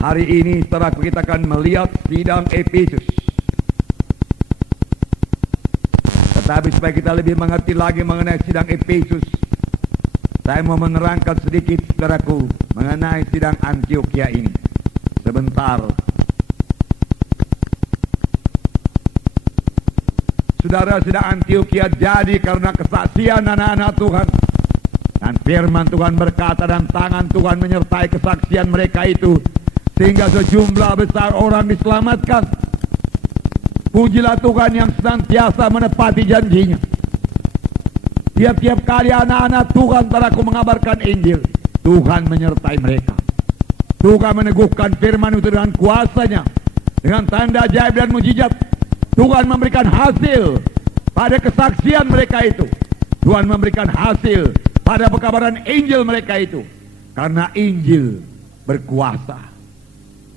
Hari ini saudaraku kita akan melihat sidang Efesus. Tetapi supaya kita lebih mengerti lagi mengenai sidang Efesus, saya mau menerangkan sedikit saudaraku mengenai sidang Antiokhia ini. Sebentar. Saudara, sidang Antiokhia jadi karena kesaksian anak-anak Tuhan. Dan firman Tuhan berkata dan tangan Tuhan menyertai kesaksian mereka itu, sehingga sejumlah besar orang diselamatkan. Pujilah Tuhan yang senantiasa menepati janjinya. Tiap-tiap kali anak-anak Tuhan saudaraku mengabarkan Injil, Tuhan menyertai mereka. Tuhan meneguhkan firman itu dengan kuasanya, dengan tanda ajaib dan mujizat. Tuhan memberikan hasil pada kesaksian mereka itu. Tuhan memberikan hasil pada pekabaran Injil mereka itu. Karena Injil berkuasa.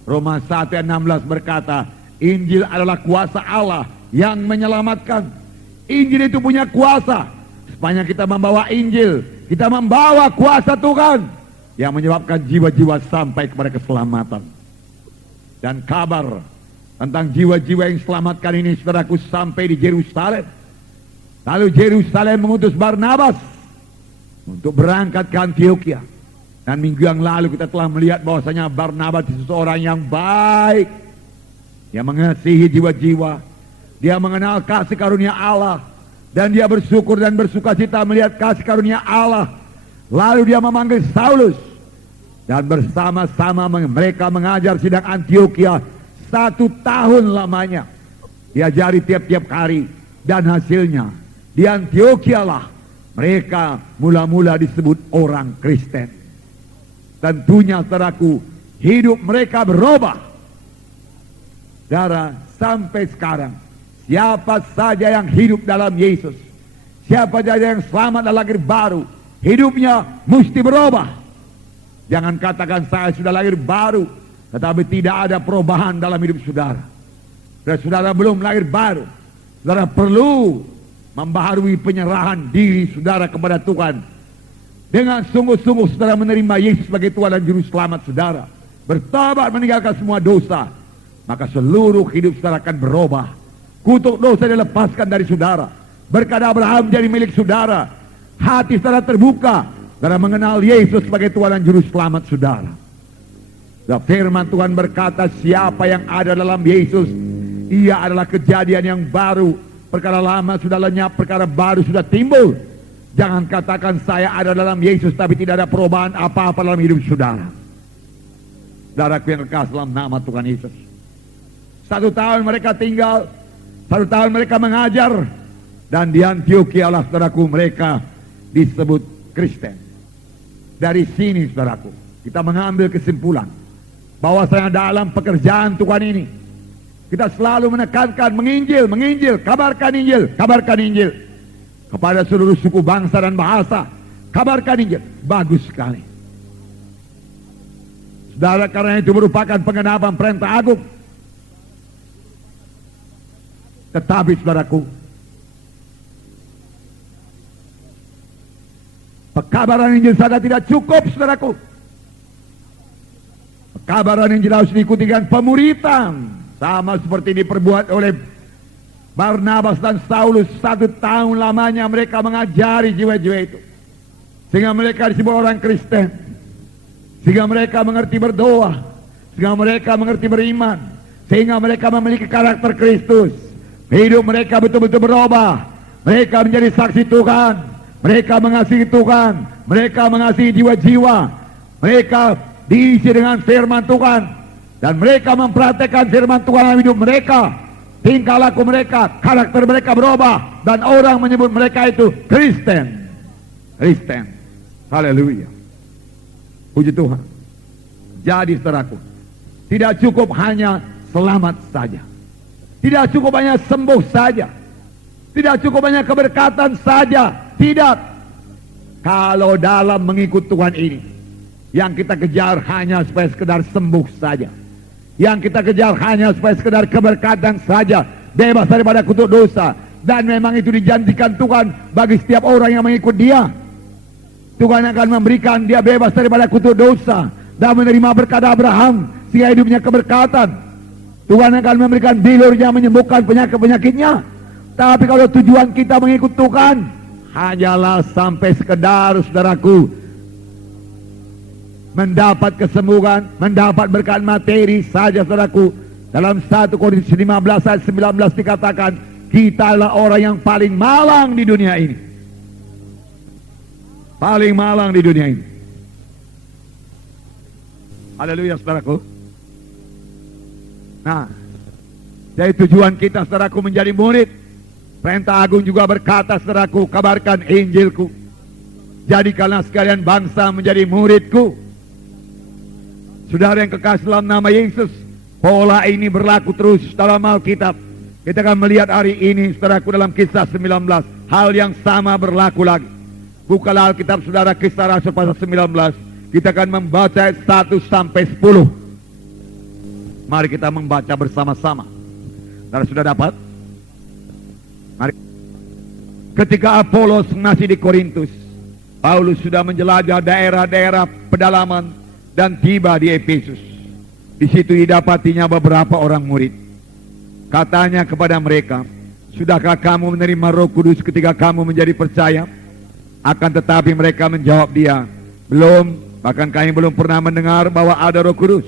Roma 1:16 berkata, Injil adalah kuasa Allah yang menyelamatkan. Injil itu punya kuasa. Sepanjang kita membawa Injil, kita membawa kuasa Tuhan yang menyebabkan jiwa-jiwa sampai kepada keselamatan. Dan kabar tentang jiwa-jiwa yang diselamatkan ini saudaraku sampai di Yerusalem. Lalu Yerusalem mengutus Barnabas untuk berangkat ke Antiokhia. Dan minggu yang lalu kita telah melihat bahwasanya Barnabas itu seorang yang baik, yang mengasihi jiwa-jiwa. Dia mengenal kasih karunia Allah, dan dia bersyukur dan bersukacita melihat kasih karunia Allah. Lalu dia memanggil Saulus, dan bersama-sama mereka mengajar sidang Antiokhia 1 tahun lamanya. Diajari tiap-tiap hari, dan hasilnya di Antiokhia lah mereka mula-mula disebut orang Kristen. Tentunya saudaraku, hidup mereka berubah. Saudara, sampai sekarang siapa saja yang hidup dalam Yesus, siapa saja yang selamat dan lahir baru, hidupnya mesti berubah. Jangan katakan saya sudah lahir baru, tetapi tidak ada perubahan dalam hidup saudara. Dan saudara belum lahir baru. Saudara perlu membaharui penyerahan diri saudara kepada Tuhan. Dengan sungguh-sungguh saudara menerima Yesus sebagai Tuhan dan Juru Selamat saudara, bertobat meninggalkan semua dosa, maka seluruh hidup saudara akan berubah. Kutuk dosa dilepaskan dari saudara. Berkat Abraham jadi milik saudara. Hati saudara terbuka, saudara mengenal Yesus sebagai Tuhan dan Juru Selamat saudara. Dan firman Tuhan berkata, siapa yang ada dalam Yesus, ia adalah kejadian yang baru. Perkara lama sudah lenyap, perkara baru sudah timbul. Jangan katakan saya ada dalam Yesus tapi tidak ada perubahan apa-apa dalam hidup saudara. Saudaraku yang kekasih dalam nama Tuhan Yesus. 1 tahun mereka tinggal, 1 tahun mereka mengajar, dan di Antiokhia lah saudaraku mereka disebut Kristen. Dari sini saudaraku kita mengambil kesimpulan bahwasanya dalam pekerjaan Tuhan ini kita selalu menekankan menginjil, kabarkan Injil, kabarkan Injil. Kepada seluruh suku, bangsa, dan bahasa, kabarkan Injil. Bagus sekali. Saudara, karena itu merupakan pengenapan perintah agung. Tetapi saudaraku, pekabaran Injil saja tidak cukup saudaraku. Pekabaran Injil harus diikuti dengan pemuritan. Sama seperti diperbuat oleh Barnabas dan Saulus. 1 tahun lamanya mereka mengajari jiwa-jiwa itu, sehingga mereka disebut orang Kristen, sehingga mereka mengerti berdoa, sehingga mereka mengerti beriman, sehingga mereka memiliki karakter Kristus. Hidup mereka betul-betul berubah. Mereka menjadi saksi Tuhan, mereka mengasihi Tuhan, mereka mengasihi jiwa-jiwa, mereka diisi dengan firman Tuhan, dan mereka mempraktekkan firman Tuhan dalam hidup mereka. Tingkah laku mereka, karakter mereka berubah, dan orang menyebut mereka itu Kristen. Kristen. Haleluya. Puji Tuhan. Jadi saudaraku, tidak cukup hanya selamat saja. Tidak cukup hanya sembuh saja. Tidak cukup hanya keberkatan saja. Tidak. Kalau dalam mengikut Tuhan ini, yang kita kejar hanya supaya sekedar sembuh saja, yang kita kejar hanya supaya sekedar keberkatan saja, bebas daripada kutuk dosa, Dan memang itu dijanjikan Tuhan bagi setiap orang yang mengikut dia. Tuhan akan memberikan dia bebas daripada kutuk dosa dan menerima berkat Abraham sehingga hidupnya keberkatan. Tuhan akan memberikan bilurnya, menyembuhkan penyakit-penyakitnya. Tapi kalau tujuan kita mengikut Tuhan hanyalah sampai sekedar, saudaraku, mendapat kesembuhan, mendapat berkat materi saja, saudaraku. Dalam 1 Korintus 15 ayat 19 dikatakan, kita adalah orang yang paling malang di dunia ini. Paling malang di dunia ini. Haleluya, saudaraku. Nah, jadi tujuan kita, saudaraku, menjadi murid. Perintah agung juga berkata, saudaraku, kabarkan Injilku. Jadikanlah sekalian bangsa menjadi muridku. Saudara yang kekasih dalam nama Yesus, pola ini berlaku terus dalam Alkitab. Kita akan melihat hari ini, saudaraku, dalam Kisah 19, hal yang sama berlaku lagi. Bukalah Alkitab, saudara, Kisah Rasul pasal 19. Kita akan membaca ayat 1 sampai 10. Mari kita membaca bersama-sama. Saudara sudah dapat? Mari. Ketika Apolos masih di Korintus, Paulus sudah menjelajah daerah-daerah pedalaman dan tiba di Efesus. Di situ didapatinya beberapa orang murid. Katanya kepada mereka, sudahkah kamu menerima Roh Kudus ketika kamu menjadi percaya? Akan tetapi mereka menjawab dia, belum, bahkan kami belum pernah mendengar bahwa ada Roh Kudus.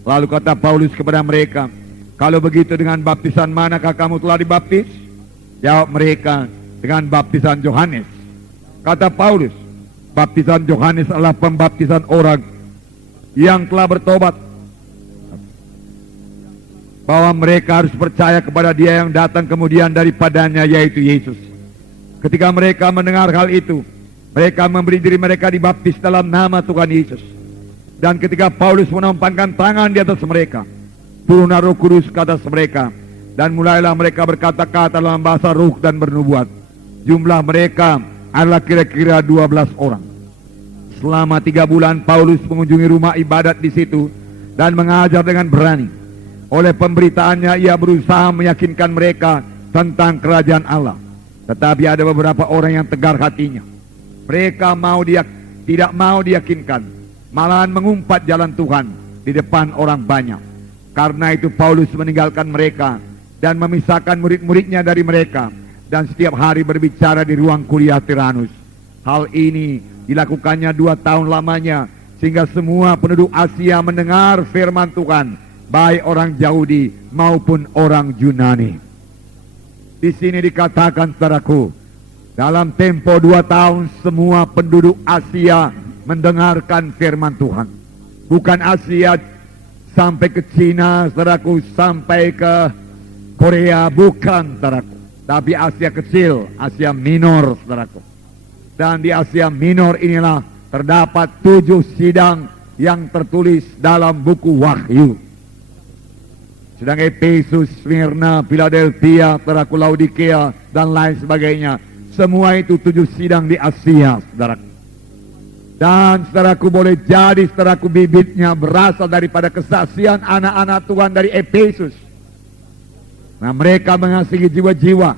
Lalu kata Paulus kepada mereka, kalau begitu dengan baptisan manakah kamu telah dibaptis? Jawab mereka, dengan baptisan Yohanes. Kata Paulus, baptisan Yohanes adalah pembaptisan orang yang telah bertobat, bahwa mereka harus percaya kepada dia yang datang kemudian daripadanya, yaitu Yesus. Ketika mereka mendengar hal itu, mereka memberi diri mereka dibaptis dalam nama Tuhan Yesus. Dan ketika Paulus menampakkan tangan di atas mereka, turunlah Roh Kudus ke atas mereka, dan mulailah mereka berkata-kata dalam bahasa ruh dan bernubuat. Jumlah mereka adalah kira-kira 12 orang. Selama 3 bulan Paulus mengunjungi rumah ibadat di situ dan mengajar dengan berani. Oleh pemberitaannya ia berusaha meyakinkan mereka tentang kerajaan Allah. Tetapi ada beberapa orang yang tegar hatinya. Mereka tidak mau diyakinkan, malahan mengumpat jalan Tuhan di depan orang banyak. Karena itu Paulus meninggalkan mereka dan memisahkan murid-muridnya dari mereka, dan setiap hari berbicara di ruang kuliah Tiranus. Hal ini dilakukannya 2 tahun lamanya, sehingga semua penduduk Asia mendengar firman Tuhan, baik orang Yahudi maupun orang Yunani. Di sini dikatakan, saudaraku, dalam tempo 2 tahun semua penduduk Asia mendengarkan firman Tuhan. Bukan Asia sampai ke Cina, saudaraku, sampai ke Korea, bukan, saudaraku. Tapi Asia kecil, Asia minor, saudaraku. Dan di Asia minor inilah terdapat 7 sidang yang tertulis dalam buku Wahyu. Sedang Efesus, Smyrna, Philadelphia, saudaraku, Laodikea, dan lain sebagainya. Semua itu 7 sidang di Asia, saudaraku. Dan saudaraku, boleh jadi, saudaraku, bibitnya berasal daripada kesaksian anak-anak Tuhan dari Efesus. Nah, mereka mengasihi jiwa-jiwa.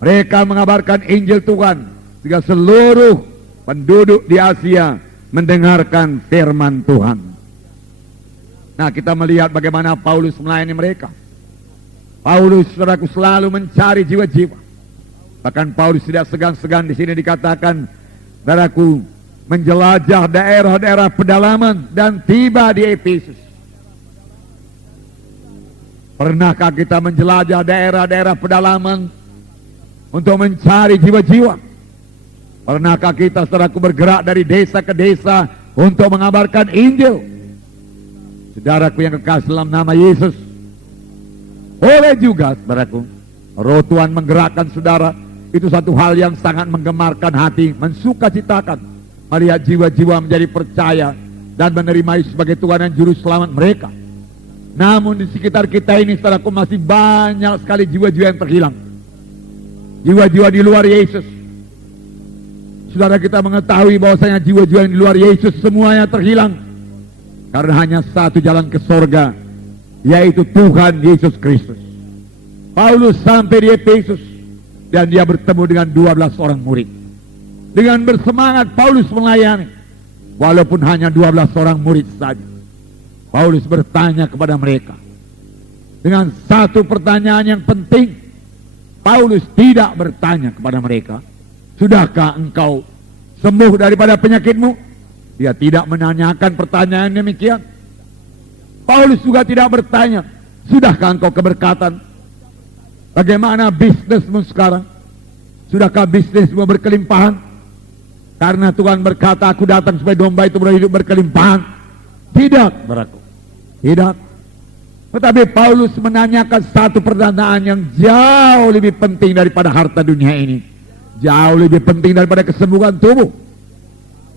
Mereka mengabarkan Injil Tuhan, sehingga seluruh penduduk di Asia mendengarkan firman Tuhan. Nah, kita melihat bagaimana Paulus melayani mereka. Paulus, saudaraku, selalu mencari jiwa-jiwa. Bahkan Paulus tidak segan-segan, di sini dikatakan, saudaraku, menjelajah daerah-daerah pedalaman dan tiba di Efesus. Pernahkah kita menjelajah daerah-daerah pedalaman untuk mencari jiwa-jiwa? Pernahkah kita, saudaraku, bergerak dari desa ke desa untuk mengabarkan Injil? Saudaraku yang kekasih dalam nama Yesus, boleh juga, saudaraku, Roh Tuhan menggerakkan saudara. Itu satu hal yang sangat menggemarkan hati, mensukacitakan melihat jiwa-jiwa menjadi percaya dan menerima Yesus sebagai Tuhan dan Juru Selamat mereka. Namun di sekitar kita ini, saudaraku, masih banyak sekali jiwa-jiwa yang terhilang, jiwa-jiwa di luar Yesus. Saudara, kita mengetahui bahwasanya jiwa-jiwa yang di luar Yesus semuanya terhilang. Karena hanya satu jalan ke sorga, yaitu Tuhan Yesus Kristus. Paulus sampai di Efesus, Dan dia bertemu dengan 12 orang murid. Dengan bersemangat Paulus melayani, walaupun hanya 12 orang murid saja. Paulus bertanya kepada mereka dengan satu pertanyaan yang penting. Paulus tidak bertanya kepada mereka, sudahkah engkau sembuh daripada penyakitmu? Dia tidak menanyakan pertanyaan demikian. Paulus juga tidak bertanya, sudahkah engkau keberkatan? Bagaimana bisnismu sekarang? Sudahkah bisnismu berkelimpahan? Karena Tuhan berkata, aku datang supaya domba itu berhidup berkelimpahan. Tidak, saudaraku. Tidak. Tetapi Paulus menanyakan satu pertanyaan yang jauh lebih penting daripada harta dunia ini. Jauh lebih penting daripada kesembuhan tubuh.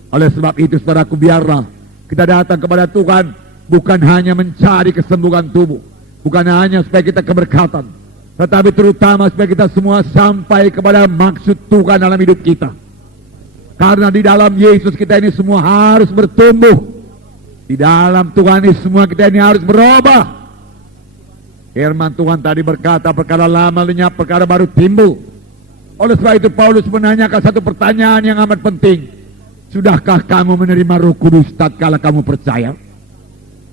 Oleh sebab itu, saudaraku, biarlah kita datang kepada Tuhan bukan hanya mencari kesembuhan tubuh, bukan hanya supaya kita keberkatan, tetapi terutama supaya kita semua sampai kepada maksud Tuhan dalam hidup kita. Karena di dalam Yesus kita ini semua harus bertumbuh. Di dalam Tuhan ini semua kita ini harus berubah. Firman Tuhan tadi berkata, perkara lama lenyap, perkara baru timbul. Oleh sebab itu Paulus menanyakan satu pertanyaan yang amat penting. Sudahkah kamu menerima Roh Kudus tatkala kamu percaya?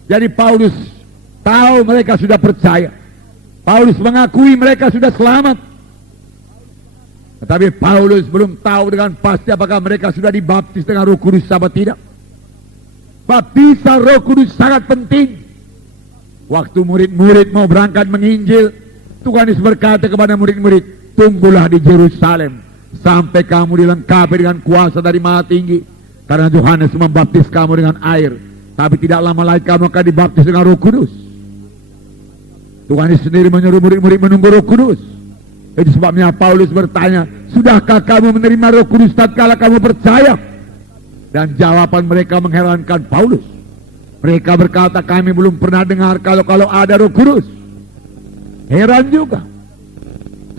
Jadi Paulus tahu mereka sudah percaya. Paulus mengakui mereka sudah selamat. Tetapi Paulus belum tahu dengan pasti apakah mereka sudah dibaptis dengan Roh Kudus atau tidak. Baptisan Roh Kudus sangat penting. Waktu murid-murid mau berangkat menginjil, Tuhan Yesus berkata kepada murid-murid, tunggulah di Yerusalem sampai kamu dilengkapi dengan kuasa dari Maha Tinggi. Karena Yohanes membaptis kamu dengan air, tapi tidak lama lagi kamu akan dibaptis dengan Roh Kudus. Tuhan Yesus sendiri menyuruh murid-murid menunggu Roh Kudus. Itu sebabnya Paulus bertanya, sudahkah kamu menerima Roh Kudus tatkala kamu percaya? Dan jawaban mereka mengherankan Paulus. Mereka berkata, kami belum pernah dengar kalau ada Roh Kudus. Heran juga.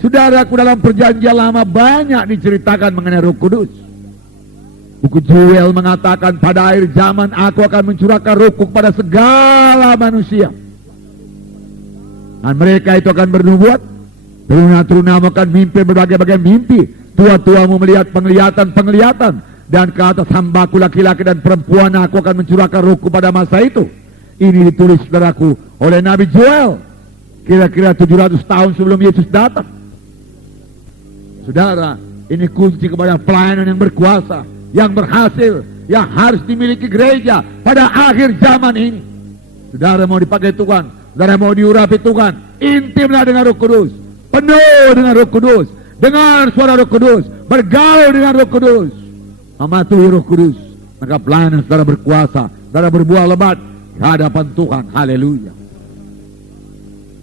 Saudaraku, dalam perjanjian lama banyak diceritakan mengenai Roh Kudus. Buku Joel mengatakan, pada akhir zaman aku akan mencurahkan Rohku kepada segala manusia. Dan mereka itu akan bernubuat. Teruna-terunamu akan mimpi berbagai-bagai mimpi. Tua-tuamu melihat penglihatan-penglihatan. Dan ke atas hambaku laki-laki dan perempuan aku akan mencurahkan Rohku pada masa itu. Ini ditulis, saudaraku, oleh Nabi Joel. Kira-kira 700 tahun sebelum Yesus datang. Saudara, ini kunci kepada pelayanan yang berkuasa, yang berhasil, yang harus dimiliki gereja pada akhir zaman ini. Saudara mau dipakai Tuhan, saudara mau diurapi Tuhan, intimlah dengan Roh Kudus, penuh dengan Roh Kudus, dengar suara Roh Kudus, bergaul dengan Roh Kudus, mematuhi Roh Kudus, maka pelayanan saudara berkuasa, saudara berbuah lebat di hadapan Tuhan. Haleluya.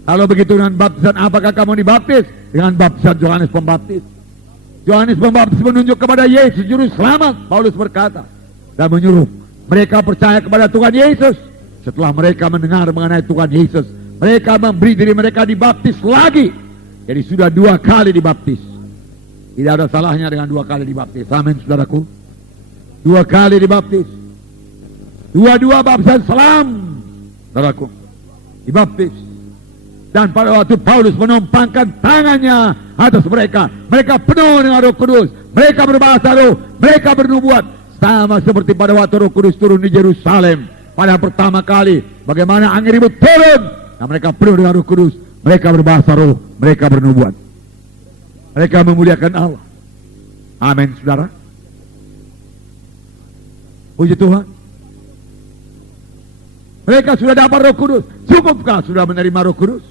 Kalau begitu dengan baptisan apakah kamu dibaptis? Dengan baptisan Yohanes Pembaptis. Yohanes Pembaptis menunjuk kepada Yesus juru selamat, Paulus berkata, dan menyuruh mereka percaya kepada Tuhan Yesus. Setelah mereka mendengar mengenai Tuhan Yesus, mereka memberi diri mereka dibaptis lagi. Jadi sudah 2 kali dibaptis. Tidak ada salahnya dengan 2 kali dibaptis. Amin, saudaraku. 2 kali dibaptis. 2 baptisan selam, saudaraku, dibaptis. Dan pada waktu Paulus menumpangkan tangannya atas mereka, mereka penuh dengan Roh Kudus, mereka berbahasa roh, mereka bernubuat, sama seperti pada waktu Roh Kudus turun di Yerusalem pada pertama kali. Bagaimana angin ribut turun, dan mereka penuh dengan Roh Kudus, mereka berbahasa roh, mereka bernubuat, mereka memuliakan Allah. Amin, saudara. Puji Tuhan. Mereka sudah dapat Roh Kudus. Cukupkah sudah menerima Roh Kudus?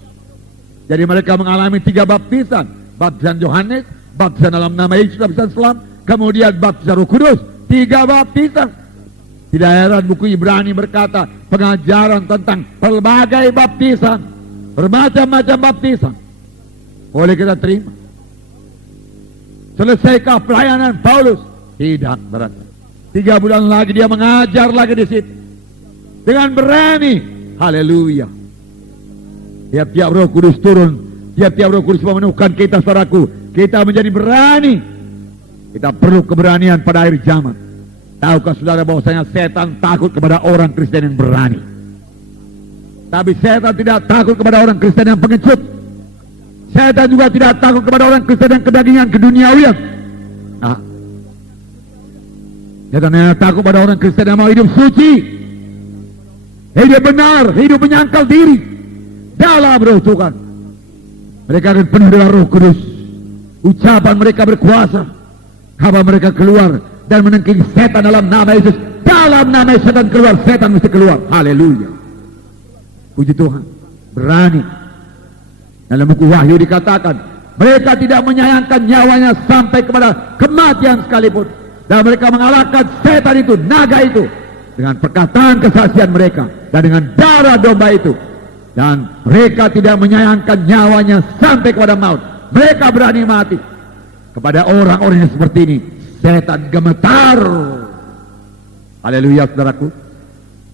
Jadi mereka mengalami 3 baptisan. Baptisan Yohanes, baptisan dalam nama Yesus, baptisan selam, kemudian baptisan Roh Kudus. 3 baptisan. Tidak heran buku Ibrani berkata, pengajaran tentang pelbagai baptisan, bermacam-macam baptisan, boleh kita terima. Selesaikah pelayanan Paulus? Tidak, berarti 3 bulan lagi dia mengajar lagi di situ dengan berani. Haleluya. Tiap-tiap Roh Kudus turun, tiap-tiap Roh Kudus memenuhkan kita, saudaraku, kita menjadi berani. Kita perlu keberanian pada akhir zaman. Tahukah saudara bahwasanya setan takut kepada orang Kristen yang berani, tapi setan tidak takut kepada orang Kristen yang pengecut. Setan juga tidak takut kepada orang Kristen yang kedagingan, keduniawian. Nah, setan hanya takut pada orang Kristen yang mau hidup suci, hidup benar, hidup menyangkal diri dalam Roh Tuhan. Mereka akan penuh dengan Roh Kudus. Ucapan mereka berkuasa. Kapan mereka keluar dan menengking setan dalam nama Yesus, dalam nama setan keluar, setan mesti keluar. Haleluya. Puji Tuhan. Berani. Dalam buku Wahyu dikatakan, mereka tidak menyayangkan nyawanya sampai kepada kematian sekalipun. Dan mereka mengalahkan setan itu, naga itu, dengan perkataan kesaksian mereka dan dengan darah domba itu. Dan mereka tidak menyayangkan nyawanya sampai kepada maut. Mereka berani mati. Kepada orang-orang yang seperti ini, setan gemetar. Haleluya, saudaraku.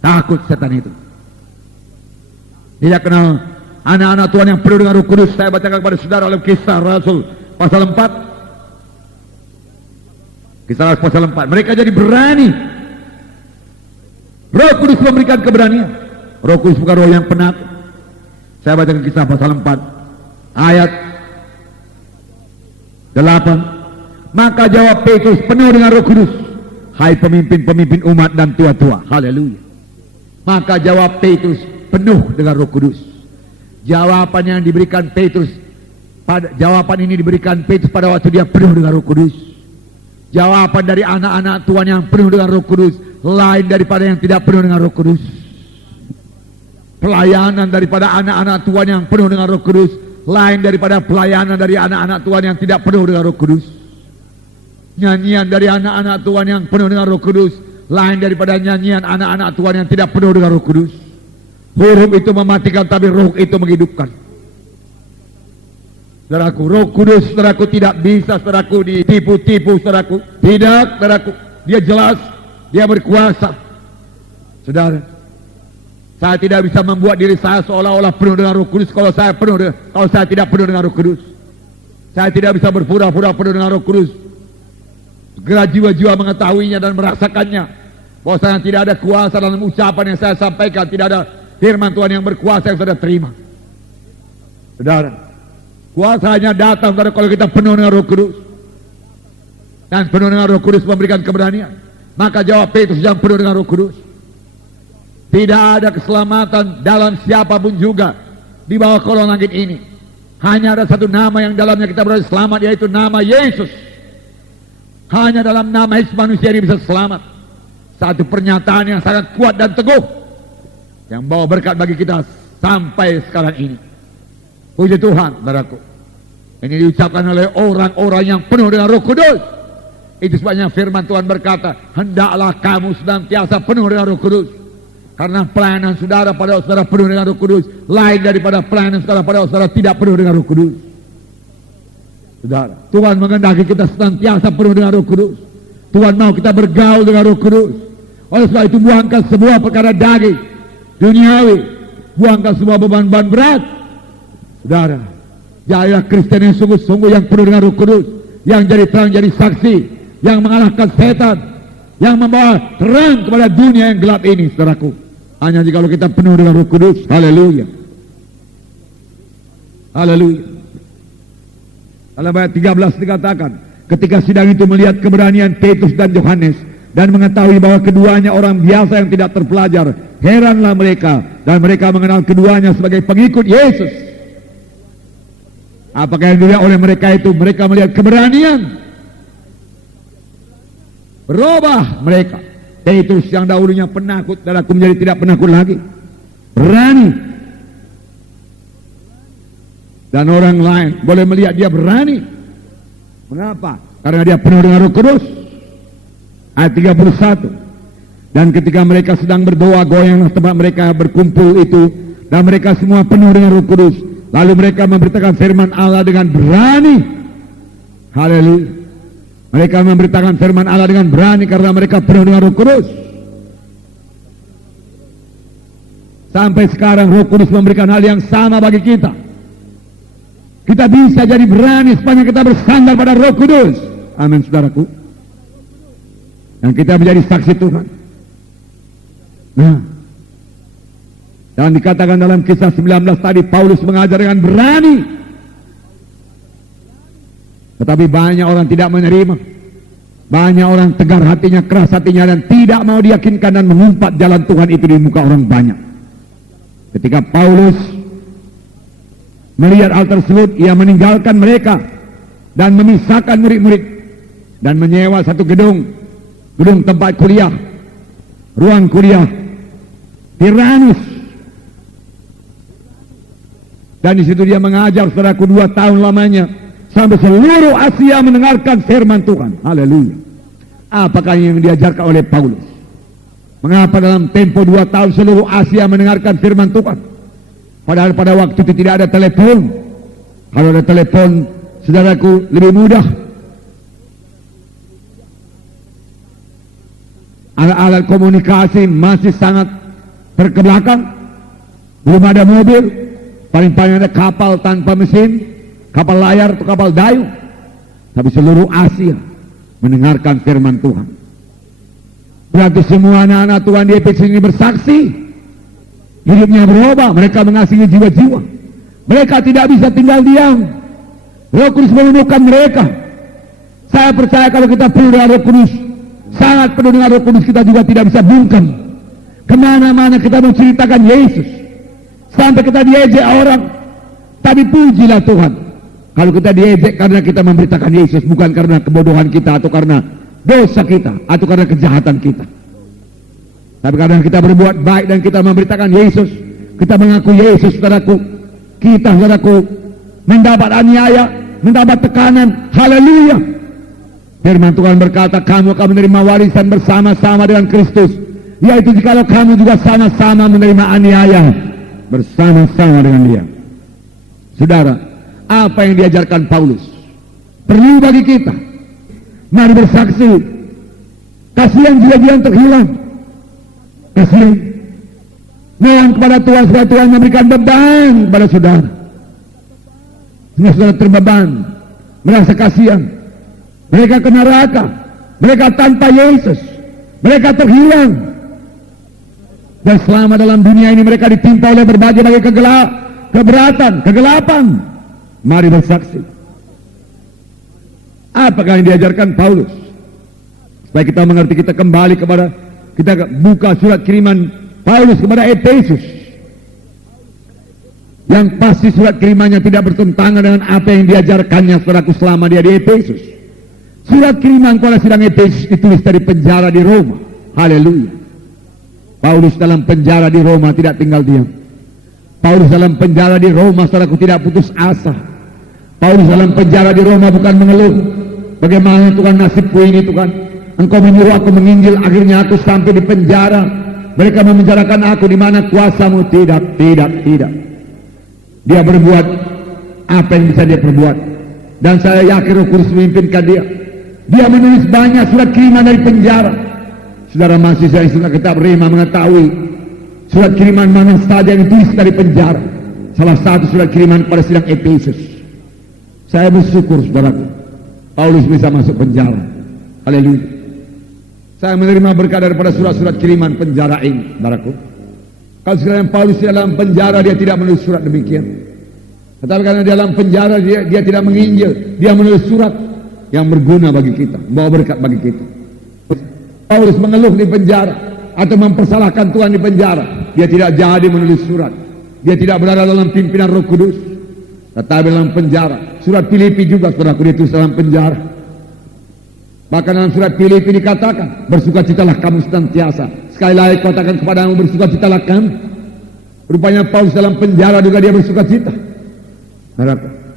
Takut setan itu. Tidak kenal anak-anak Tuhan yang penuh dengan Roh Kudus. Saya bacakan kepada saudara oleh Kisah Rasul pasal 4. Kisah Rasul pasal 4. Mereka jadi berani. Roh Kudus memberikan keberanian. Roh Kudus bukan roh yang penakut. Saya bacakan Kisah pasal 4 ayat 8. Maka jawab Petrus penuh dengan Roh Kudus, hai pemimpin-pemimpin umat dan tua-tua. Haleluya. Maka jawab Petrus penuh dengan Roh Kudus. Jawaban yang diberikan Petrus, jawaban ini diberikan Petrus pada waktu dia penuh dengan Roh Kudus. Jawaban dari anak-anak Tuhan yang penuh dengan Roh Kudus lain daripada yang tidak penuh dengan Roh Kudus. Pelayanan daripada anak-anak Tuhan yang penuh dengan Roh Kudus lain daripada pelayanan dari anak-anak Tuhan yang tidak penuh dengan Roh Kudus. Nyanyian dari anak-anak Tuhan yang penuh dengan Roh Kudus lain daripada nyanyian anak-anak Tuhan yang tidak penuh dengan Roh Kudus. Huruf itu mematikan, tapi roh itu menghidupkan. Saudaraku, Roh Kudus, saudaraku, tidak bisa, saudaraku, ditipu-tipu, saudaraku. Tidak, saudaraku. Dia jelas, dia berkuasa. Saudara, saya tidak bisa membuat diri saya seolah-olah penuh dengan Roh Kudus kalau saya tidak penuh dengan Roh Kudus. Saya tidak bisa berpura-pura penuh dengan Roh Kudus. Segera jiwa-jiwa mengetahuinya dan merasakannya. Bahwa saya tidak ada kuasa dalam ucapan yang saya sampaikan, tidak ada firman Tuhan yang berkuasa yang saudara terima. Saudara, kuasanya datang saudara kalau kita penuh dengan Roh Kudus. Dan penuh dengan Roh Kudus memberikan keberanian. Maka jawab Petrus yang penuh dengan Roh Kudus, tidak ada keselamatan dalam siapapun juga di bawah kolong langit ini. Hanya ada satu nama yang dalamnya kita beroleh selamat, yaitu nama Yesus. Hanya dalam nama Yesus manusia ini bisa selamat. Satu pernyataan yang sangat kuat dan teguh yang bawa berkat bagi kita sampai sekarang ini. Puji Tuhan, saudaraku. Ini diucapkan oleh orang-orang yang penuh dengan Roh Kudus. Itu sebabnya firman Tuhan berkata, hendaklah kamu senantiasa penuh dengan Roh Kudus. Karena pelayanan saudara pada saudara penuh dengan Roh Kudus lain daripada pelayanan saudara pada saudara tidak penuh dengan Roh Kudus. Saudara, Tuhan menghendaki kita senantiasa penuh dengan Roh Kudus. Tuhan mau kita bergaul dengan Roh Kudus. Oleh sebab itu buangkan semua perkara daging, duniawi, buangkan semua beban-beban berat. Saudara, jadilah Kristen yang sungguh-sungguh yang penuh dengan Roh Kudus, yang jadi terang, jadi saksi, yang mengalahkan setan, yang membawa terang kepada dunia yang gelap ini, saudaraku. Hanya jikalau kita penuh dengan Roh Kudus. Haleluya. Haleluya. Dalam ayat 13 dikatakan, ketika sidang itu melihat keberanian Petrus dan Yohanes dan mengetahui bahwa keduanya orang biasa yang tidak terpelajar, heranlah mereka dan mereka mengenal keduanya sebagai pengikut Yesus. Apakah yang dilihat oleh mereka itu? Mereka melihat keberanian. Berubah mereka. Petrus yang dahulunya penakut dan aku menjadi tidak penakut lagi, berani. Dan orang lain boleh melihat dia berani. Mengapa? Karena dia penuh dengan Roh Kudus. Ayat 31. Dan ketika mereka sedang berdoa, goyanglah tempat mereka berkumpul itu, dan mereka semua penuh dengan Roh Kudus. Lalu mereka memberitakan firman Allah dengan berani. Haleluya. Mereka memberitakan firman Allah dengan berani karena mereka penuh dengan Roh Kudus. Sampai sekarang Roh Kudus memberikan hal yang sama bagi kita. Kita bisa jadi berani sepanjang kita bersandar pada Roh Kudus. Amin, saudaraku. Dan kita menjadi saksi Tuhan. Nah, dan dikatakan dalam kisah 19 tadi, Paulus mengajar dengan berani. Tetapi banyak orang tidak menerima. Banyak orang tegar hatinya, keras hatinya, dan tidak mau diyakinkan dan mengumpat jalan Tuhan itu di muka orang banyak. Ketika Paulus melihat hal tersebut, ia meninggalkan mereka dan memisahkan murid-murid dan menyewa satu gedung tempat kuliah, ruang kuliah Tiranus. Dan di situ dia mengajar, saudaraku, 2 tahun lamanya, sampai seluruh Asia mendengarkan firman Tuhan. Haleluya. Apakah yang diajarkan oleh Paulus? Mengapa dalam tempo 2 tahun seluruh Asia mendengarkan firman Tuhan? Padahal pada waktu itu tidak ada telepon. Kalau ada telepon, saudaraku, lebih mudah. Alat-alat komunikasi masih sangat terkebelakang. Belum ada mobil. Paling-paling ada kapal tanpa mesin, kapal layar atau kapal dayung. Tapi seluruh Asia mendengarkan firman Tuhan. Berarti semua anak-anak Tuhan di Efesus ini bersaksi. Hidupnya berubah, mereka mengasihi jiwa-jiwa. Mereka tidak bisa tinggal diam. Roh Kudus menemukan mereka. Saya percaya kalau kita penuh dengan Roh Kudus, sangat penuh dengan Roh Kudus, kita juga tidak bisa bungkam. Kemana-mana kita menceritakan Yesus. Sampai kita diejek orang, tapi pujilah Tuhan. Kalau kita diejek karena kita memberitakan Yesus, bukan karena kebodohan kita atau karena dosa kita atau karena kejahatan kita. Tapi karena kita berbuat baik dan kita memberitakan Yesus, kita mengaku Yesus, saudaraku, kita, saudaraku, mendapat aniaya, mendapat tekanan. Haleluya. Firman Tuhan berkata, kamu akan menerima warisan bersama-sama dengan Kristus, yaitu jikalau kamu juga sama-sama menerima aniaya bersama-sama dengan dia. Saudara, apa yang diajarkan Paulus perlu bagi kita. Mari bersaksi. Kasihan jiwa-jiwa yang terhilang. Kasihan. Mohon kepada Tuhan supaya Tuhan memberikan beban kepada saudara. Sehingga saudara terbeban, merasa kasihan. Mereka ke neraka, mereka tanpa Yesus, mereka terhilang. Dan selama dalam dunia ini mereka ditimpa oleh berbagai keberatan, kegelapan. Mari bersaksi. Apakah yang diajarkan Paulus? Supaya kita mengerti, kita kembali kepada, kita buka surat kiriman Paulus kepada Efesus. Yang pasti surat kirimannya tidak bertentangan dengan apa yang diajarkannya saudaraku selama dia di Efesus. Surat kiriman kepada sidang Efesus ditulis dari penjara di Roma. Haleluya. Paulus dalam penjara di Roma tidak tinggal diam. Paulus dalam penjara di Roma, saudaraku, tidak putus asa. Paulus dalam penjara di Roma bukan mengeluh. Bagaimana Tuhan nasibku ini, Tuhan? Engkau menyuruh aku menginjil, akhirnya aku sampai di penjara. Mereka memenjarakan aku, di mana kuasamu? Tidak. Dia berbuat apa yang bisa dia perbuat. Dan saya yakin Roh Kudus memimpinkan dia. Dia menulis banyak surat kiriman dari penjara. Saudara mahasiswa yang sudah kitab Rema mengetahui surat kiriman mana saja yang ditulis dari penjara. Salah satu surat kiriman pada sidang Efesus. Saya bersyukur, saudaraku, Paulus bisa masuk penjara. Haleluya. Saya menerima berkat daripada surat-surat kiriman penjara ini, saudaraku. Kalau sekalian Paulus dalam penjara, dia tidak menulis surat demikian. Tetapi karena dalam penjara dia tidak menginjil, dia menulis surat yang berguna bagi kita, membawa berkat bagi kita. Paulus mengeluh di penjara atau mempersalahkan Tuhan di penjara, dia tidak jadi menulis surat. Dia tidak berada dalam pimpinan Roh Kudus, tetapi dalam penjara. Surat Filipi juga, saudaraku, ditulis dalam penjara. Bahkan dalam surat Filipi dikatakan, bersukacitalah kamu senantiasa. Sekali lagi katakan kepadamu, bersukacitalah kamu. Rupanya Paulus dalam penjara juga dia bersukacita.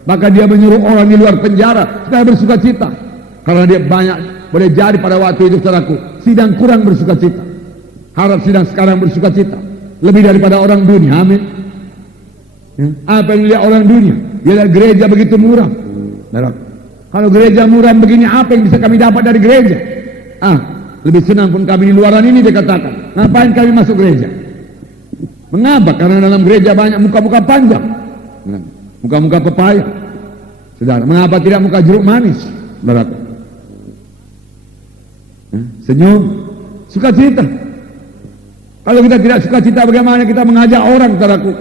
Maka dia menyuruh orang di luar penjara supaya bersukacita, karena dia banyak. Boleh jadi pada waktu itu, saudaraku, sidang kurang bersukacita. Harap sidang sekarang bersukacita lebih daripada orang dunia. Amin. Apa yang dilihat orang dunia? Dia lihat gereja begitu murah. Kalau gereja murah begini, apa yang bisa kami dapat dari gereja? Lebih senang pun kami di luaran ini, dia katakan. Ngapain kami masuk gereja? Mengapa? Karena dalam gereja banyak muka-muka panjang, muka-muka pepaya. Saudara, mengapa tidak muka jeruk manis? Saudara, senyum, sukacita. Kalau kita tidak sukacita, bagaimana kita mengajak orang, saudaraku,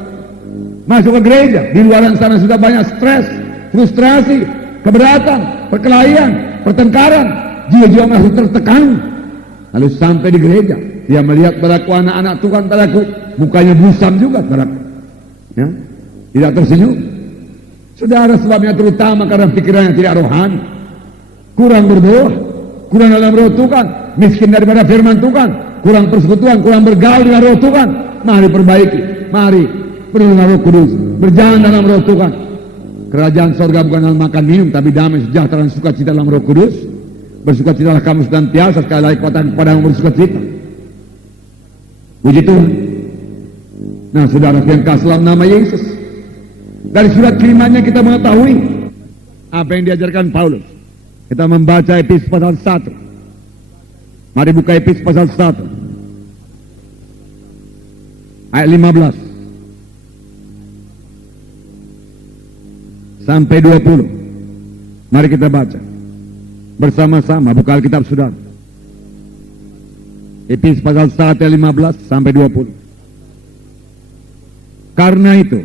masuk ke gereja? Di luar sana sudah banyak stres, frustrasi, keberatan, perkelahian, pertengkaran, jiwa-jiwa masih tertekan. Lalu sampai di gereja, dia melihat saudaraku anak-anak Tuhan saudaraku, mukanya busam juga saudaraku, ya, tidak tersenyum. Saudara, sebabnya terutama karena pikirannya tidak rohani, kurang berdoa, kurang dalam roh Tuhan, miskin daripada firman Tuhan, kurang persekutuan, kurang bergaul dengan roh Tuhan. Mari perbaiki, mari penuh dengan Roh Kudus, berjalan dalam roh Tuhan. Kerajaan sorga bukan dalam makan minum, tapi damai, sejahtera, dan sukacita dalam Roh Kudus. Bersukacitalah kamu senantiasa, sekali lagi kuatan kepadamu bersukacita. Puji Tuhan. Nah, saudara yang kasih dalam nama Yesus, dari surat kirimannya kita mengetahui apa yang diajarkan Paulus. Kita membaca Efesus pasal 1. Mari buka Efesus pasal 1 ayat 15 sampai 20. Mari kita baca bersama-sama, buka Alkitab saudara. Efesus pasal 1 ayat 15 sampai 20. Karena itu,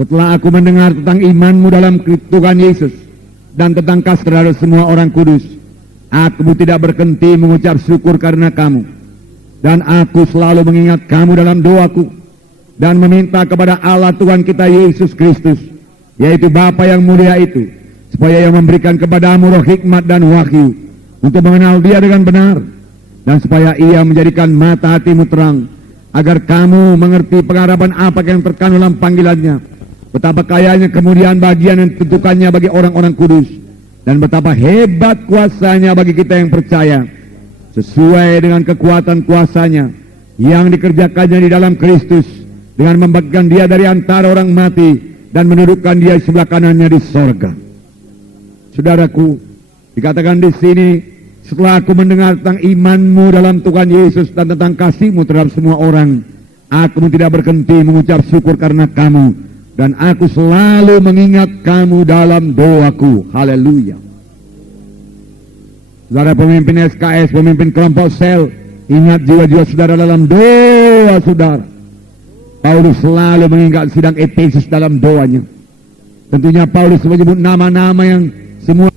setelah aku mendengar tentang imanmu dalam Tuhan Yesus dan tentang kasih terhadap semua orang kudus, aku tidak berhenti mengucap syukur karena kamu. Dan aku selalu mengingat kamu dalam doaku dan meminta kepada Allah Tuhan kita Yesus Kristus, yaitu Bapa yang mulia itu, supaya Ia memberikan kepadamu roh hikmat dan wahyu untuk mengenal Dia dengan benar, dan supaya Ia menjadikan mata hatimu terang, agar kamu mengerti pengharapan apa yang terkandung dalam panggilannya, betapa kayanya kemuliaan bagian yang ditentukannya bagi orang-orang kudus, dan betapa hebat kuasanya bagi kita yang percaya, sesuai dengan kekuatan kuasanya yang dikerjakannya di dalam Kristus, dengan membangkitkan Dia dari antara orang mati dan menundukkan Dia di sebelah kanannya di sorga. Saudaraku, dikatakan di sini, setelah aku mendengar tentang imanmu dalam Tuhan Yesus dan tentang kasihmu terhadap semua orang, aku tidak berhenti mengucap syukur karena kamu, dan aku selalu mengingat kamu dalam doaku. Haleluya. Saudara pemimpin SKS, pemimpin kelompok sel, ingat jiwa-jiwa saudara dalam doa saudara. Paulus selalu mengingat sidang Efesus dalam doanya. Tentunya Paulus menyebut nama-nama yang semua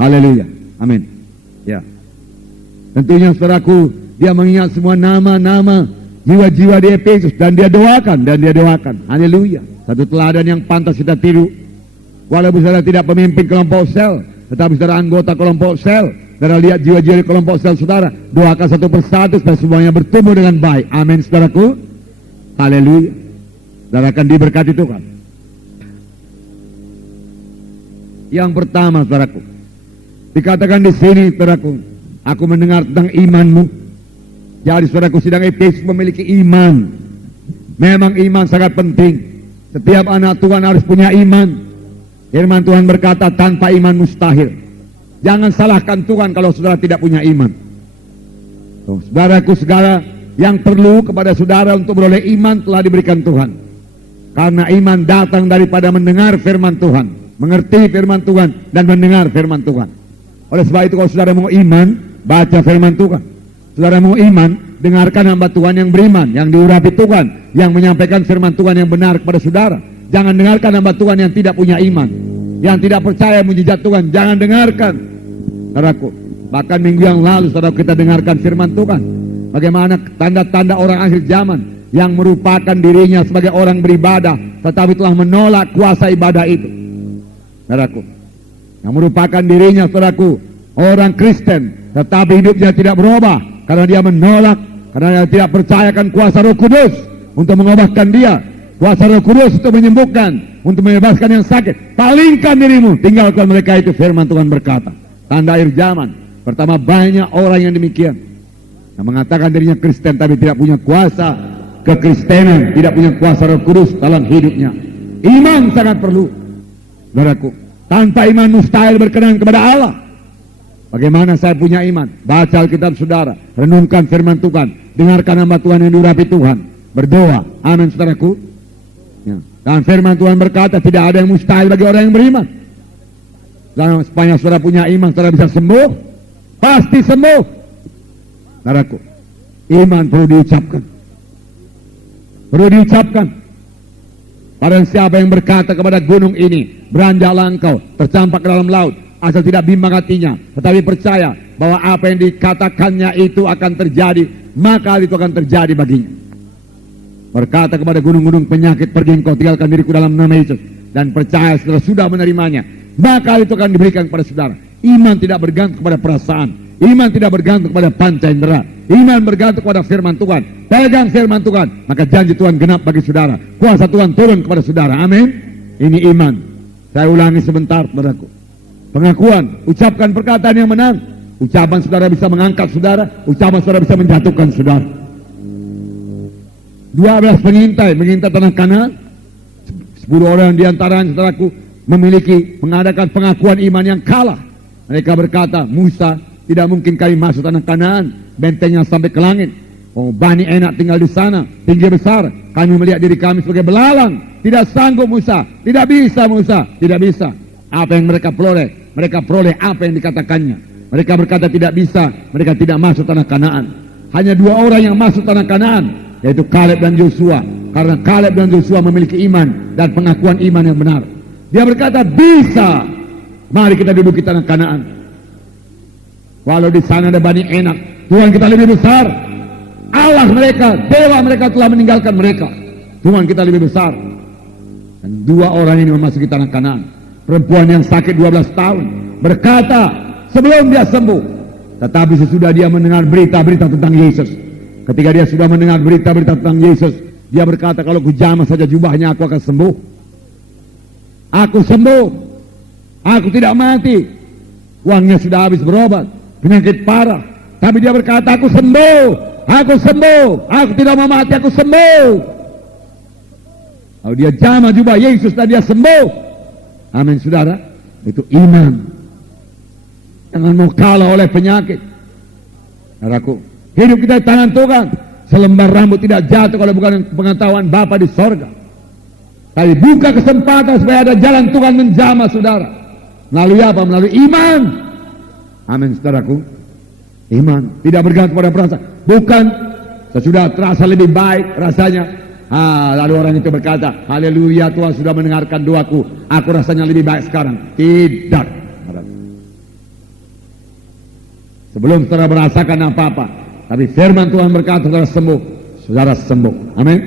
haleluya, amin. Ya, tentunya saudaraku, dia mengingat semua nama-nama jiwa-jiwa di Efesus dan dia doakan, haleluya. Satu teladan yang pantas kita tiru. Walaupun saudara tidak pemimpin kelompok sel, tetapi saudara anggota kelompok sel, saudara lihat jiwa-jiwa di kelompok sel saudara, doakan satu persatu supaya semuanya bertumbuh dengan baik. Amin saudaraku, haleluya. Saudara akan diberkati Tuhan. Yang pertama saudaraku, dikatakan di sini saudaraku, aku mendengar tentang imanmu. Jadi saudaraku, sidang Efesus memiliki iman. Memang iman sangat penting. Setiap anak Tuhan harus punya iman. Firman Tuhan berkata, tanpa iman mustahil. Jangan salahkan Tuhan kalau saudara tidak punya iman. Saudaraku, segala yang perlu kepada saudara untuk beroleh iman telah diberikan Tuhan. Karena iman datang daripada mendengar firman Tuhan, mengerti firman Tuhan, dan mendengar firman Tuhan. Oleh sebab itu, kalau saudara mau iman, baca firman Tuhan. Saudara mau iman, dengarkan hamba Tuhan yang beriman, yang diurapi Tuhan, yang menyampaikan firman Tuhan yang benar kepada saudara. Jangan dengarkan hamba Tuhan yang tidak punya iman, yang tidak percaya mujizat Tuhan. Jangan dengarkan. Saudaraku, bahkan minggu yang lalu saudara kita dengarkan firman Tuhan, bagaimana tanda-tanda orang akhir zaman yang merupakan dirinya sebagai orang beribadah, tetapi telah menolak kuasa ibadah itu. Saudaraku, yang merupakan dirinya saudaraku orang Kristen, tetapi hidupnya tidak berubah karena dia menolak, karena dia tidak percayakan kuasa Roh Kudus untuk mengubahkan dia, kuasa Roh Kudus untuk menyembuhkan, untuk membebaskan yang sakit. Palingkan dirimu, tinggalkan mereka itu. Firman Tuhan berkata, tanda akhir zaman. Pertama, banyak orang yang demikian, yang mengatakan dirinya Kristen tapi tidak punya kuasa kekristenan, tidak punya kuasa Roh Kudus dalam hidupnya. Iman sangat perlu, saudaraku. Tanpa iman mustahil berkenan kepada Allah. Bagaimana saya punya iman? Baca Alkitab saudara, renungkan firman Tuhan, dengarkan hamba Tuhan yang diurapi Tuhan, berdoa. Amin saudaraku. Ya. Dan firman Tuhan berkata, tidak ada yang mustahil bagi orang yang beriman. Dan sepanjang saudara punya iman, saudara bisa sembuh, pasti sembuh. Saudaraku, iman perlu diucapkan. Perlu diucapkan. Barang siapa yang berkata kepada gunung ini, beranjaklah engkau, tercampak ke dalam laut, asal tidak bimbang hatinya, tetapi percaya bahwa apa yang dikatakannya itu akan terjadi, maka hal itu akan terjadi baginya. Berkata kepada gunung-gunung penyakit, pergi engkau, tinggalkan diriku dalam nama Yesus, dan percaya setelah sudah menerimanya, maka hal itu akan diberikan kepada saudara. Iman tidak bergantung kepada perasaan, iman tidak bergantung kepada panca indera, iman bergantung kepada firman Tuhan. Pegang firman Tuhan, maka janji Tuhan genap bagi saudara. Kuasa Tuhan turun kepada saudara. Amin. Ini iman. Saya ulangi sebentar, saudaraku. Pengakuan, ucapkan perkataan yang benar. Ucapan saudara bisa mengangkat saudara, ucapan saudara bisa menjatuhkan saudara. 12 pengintai mengintai tanah Kanaan. 10 orang di antara saudaraku mengadakan pengakuan iman yang kalah. Mereka berkata, Musa, tidak mungkin kami masuk tanah Kanaan, bentengnya sampai ke langit. Oh, Bani Enak tinggal di sana, tinggi besar. Kami melihat diri kami sebagai belalang. Tidak sanggup Musa, tidak bisa Musa, tidak bisa. Apa yang mereka peroleh? Mereka peroleh apa yang dikatakannya. Mereka berkata tidak bisa, mereka tidak masuk tanah Kanaan. Hanya 2 orang yang masuk tanah Kanaan, yaitu Kaleb dan Yosua. Karena Kaleb dan Yosua memiliki iman dan pengakuan iman yang benar. Dia berkata bisa, mari kita duduk di tanah Kanaan. Walau di sana ada Bani Enak, Tuhan kita lebih besar. Allah mereka, dewa mereka telah meninggalkan mereka. Tuhan kita lebih besar. Dan 2 orang ini memasuki tanah Kanaan. Perempuan yang sakit 12 tahun berkata sebelum dia sembuh, tetapi sesudah dia mendengar berita-berita tentang Yesus. Ketika dia sudah mendengar berita-berita tentang Yesus, dia berkata, kalau ku jamah saja jubahnya aku akan sembuh. Aku sembuh. Aku tidak mati. Uangnya sudah habis berobat, penyakit parah. Tapi dia berkata, aku sembuh. Aku sembuh, aku tidak mau mati, aku sembuh. Kalau dia jamah jubah Yesus dan dia sembuh. Amin saudara, itu iman. Jangan mau kalah oleh penyakit. Saudaraku, hidup kita di tangan Tuhan. Selembar rambut tidak jatuh kalau bukan pengetahuan Bapa di sorga. Tapi buka kesempatan supaya ada jalan Tuhan menjamah saudara. Melalui apa? Melalui iman. Amin saudaraku. Iman tidak bergantung pada perasaan. Bukan sesudah terasa lebih baik rasanya. Lalu orang itu berkata, haleluya, Tuhan sudah mendengarkan doaku, aku rasanya lebih baik sekarang. Tidak. Sebelum saudara merasakan apa-apa, tapi firman Tuhan berkata saudara sembuh, saudara sembuh. Amin.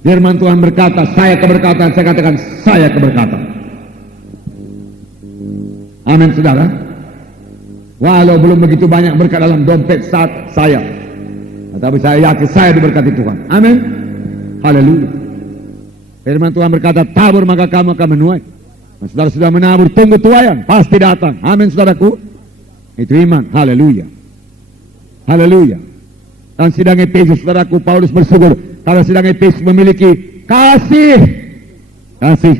Firman Tuhan berkata, saya keberkatan, saya katakan saya keberkatan. Amin saudara. Walau belum begitu banyak berkat dalam dompet saat saya, tetapi saya yakin saya diberkati Tuhan. Amin. Haleluya. Firman Tuhan berkata, tabur maka kamu akan menuai. Saudara sudah menabur, tunggu tuaian, pasti datang. Amin saudaraku. Itu iman. Haleluya. Haleluya. Dan sidang Efesus, saudaraku, Paulus bersyukur karena sidang Efesus memiliki kasih. Kasih.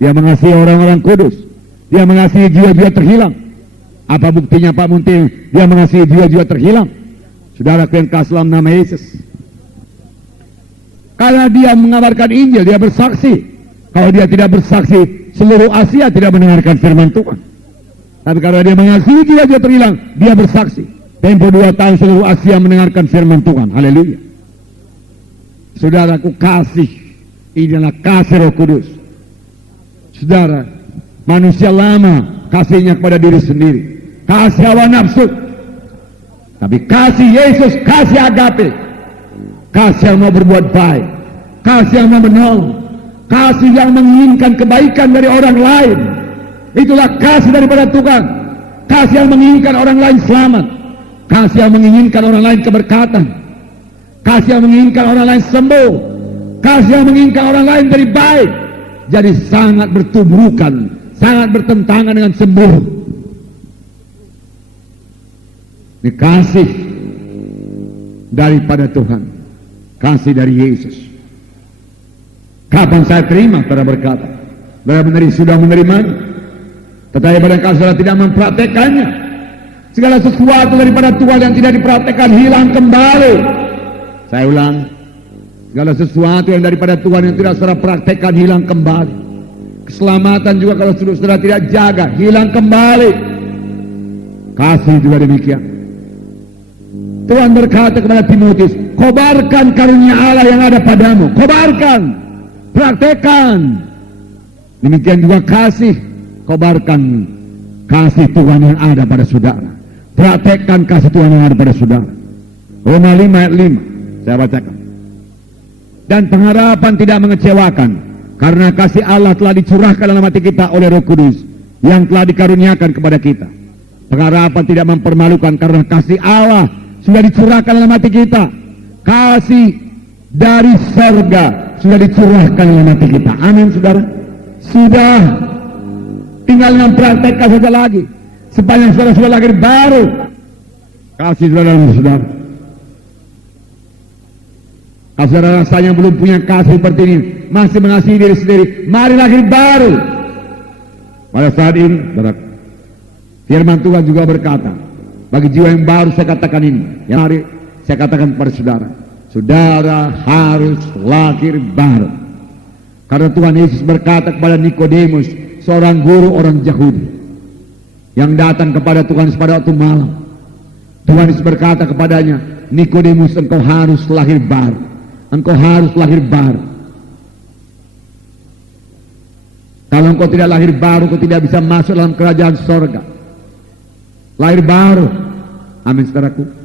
Dia mengasihi orang-orang kudus. Dia mengasihi jiwa-jiwa terhilang. Apa buktinya Pak Munting? Dia mengasihi jiwa-jiwa terhilang. Saudaraku yang kasih dalam nama Yesus. Karena dia mengabarkan Injil, dia bersaksi. Kalau dia tidak bersaksi, seluruh Asia tidak mendengarkan firman Tuhan. Tapi kalau dia mengasihi jiwa-jiwa terhilang, dia bersaksi. Tempo 2 tahun seluruh Asia mendengarkan firman Tuhan. Haleluya. Saudaraku, kasih ini adalah kasih Roh Kudus. Saudara, manusia lama kasihnya kepada diri sendiri. Kasih hawa nafsu. Tapi kasih Yesus, kasih agape. Kasih yang mau berbuat baik. Kasih yang mau menolong. Kasih yang menginginkan kebaikan dari orang lain. Itulah kasih daripada Tuhan. Kasih yang menginginkan orang lain selamat. Kasih yang menginginkan orang lain keberkatan. Kasih yang menginginkan orang lain sembuh. Kasih yang menginginkan orang lain jadi baik. Jadi sangat bertubrukan, sangat bertentangan dengan sembuh. Ini kasih daripada Tuhan, kasih dari Yesus. Kapan saya terima? Saudara berkata, saudara sudah menerimanya, tetapi barangkali saudara tidak mempraktekannya. Segala sesuatu daripada Tuhan yang tidak dipraktekkan hilang kembali. Saya ulang, segala sesuatu yang daripada Tuhan yang tidak saudara praktekkan hilang kembali. Keselamatan juga kalau saudara tidak jaga hilang kembali. Kasih juga demikian. Tuhan berkata kepada Timotius, kobarkan karunia Allah yang ada padamu. Kobarkan, praktekkan. Demikian juga kasih, kobarkan kasih Tuhan yang ada pada saudara. Praktekkan kasih Tuhan yang ada pada saudara. Roma 5 ayat 5, saya bacakan. Dan pengharapan tidak mengecewakan, karena kasih Allah telah dicurahkan dalam hati kita oleh Roh Kudus yang telah dikaruniakan kepada kita. Pengharapan tidak mempermalukan, karena kasih Allah sudah dicurahkan dalam hati kita. Kasih dari surga sudah dicurahkan dalam hati kita. Amin, saudara. Sudah, tinggal dengan praktekkan saja lagi. Sepanjang saudara sudah lahir baru, kasih sudah dalam saudara. Kalau saudara rasanya belum punya kasih seperti ini, masih mengasihi diri sendiri, mari lahir baru. Pada saat ini, saudara, firman Tuhan juga berkata, bagi jiwa yang baru saya katakan ini, yang mari saya katakan kepada saudara, saudara harus lahir baru. Karena Tuhan Yesus berkata kepada Nikodemus, seorang guru orang Yahudi, yang datang kepada Tuhan pada waktu malam. Tuhan Yesus berkata kepadanya, Nikodemus, engkau harus lahir baru. Engkau harus lahir baru. Kalau engkau tidak lahir baru, engkau tidak bisa masuk dalam kerajaan sorga. Lahir baru. Amin, saudaraku.